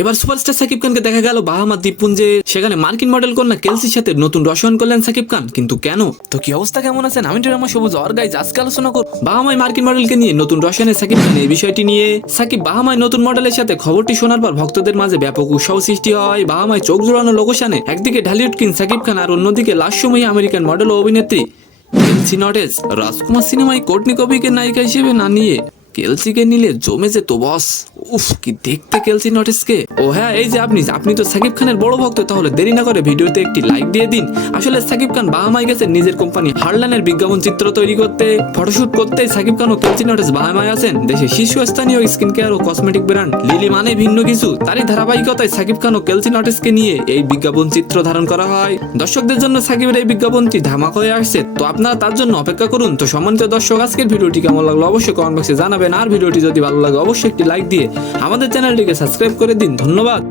এবার সুপারস্টার সাকিব খানকে দেখা গেল বাহামা দ্বীপপুঞ্জে, সেখানে মার্কিন মডেল কন্যা কেলসির সাথে নতুন রসায়ন করলেন সাকিব খান, কিন্তু কেন? তো কি অবস্থা, কেমন আছেন? আমি রহমান সবুজ আর গাইজ আজকে আলোচনা করব বাহামায় মার্কিন মডেলকে নিয়ে নতুন রসায়নে সাকিব খান। এই বিষয়টি নিয়ে সাকিব বাহামায় নতুন মডেলের সাথে খবরটি শোনার পর ভক্তদের মাঝে ব্যাপক উৎসাহ সৃষ্টি হয়। বাহামায় চোখ জোড়ানো লোকেশনে একদিকে ঢালিউড কিং সাকিব খান আর অন্যদিকে লাস্যময়ী আমেরিকান মডেল ও অভিনেত্রী কেলসি নটেজ। রাজকুমার সিনেমায় কোর্টনি কবিকে নায়িকা হিসেবে না নিয়ে কেলসিকে নিলে জমে যেত বস। উফ, কি দেখতে কেলসি নটেজকে। ও হ্যাঁ, এই যে আপনি তো সাকিব খানের বড় ভক্ত, তাহলে দেরি না করে ভিডিওতে একটি লাইক দিয়ে দিন। আসলে সাকিব খান বাহামায় গেছেন নিজের কোম্পানি হারলানের বিজ্ঞাপন চিত্র তৈরি করতে। ফটোশুট করতে সাকিব খান ও কেলসি নটেজ বাহামায় আছেন। দেশে শীর্ষস্থানীয় স্কিন কেয়ার ও কসমেটিক ব্র্যান্ড লিলি মানে ভিন্ন কিছু, তারই ধারাবাহিকতায় সাকিব খান ও কেলসি নটেজকে নিয়ে এই বিজ্ঞাপন চিত্র ধারণ করা হয়। দর্শকদের জন্য সাকিবের এই বিজ্ঞাপনটি ধামাক হয়ে আসছে, তো আপনারা তার জন্য অপেক্ষা করুন। তো সম্মানিত দর্শক, আজকের ভিডিওটি কেমন লাগলো অবশ্যই কমেন্ট বক্সে জানাবেন, আর ভিডিওটি যদি ভালো লাগে অবশ্যই একটি লাইক দিয়ে আমাদের চ্যানেলটিকে সাবস্ক্রাইব করে দিন। ধন্যবাদ।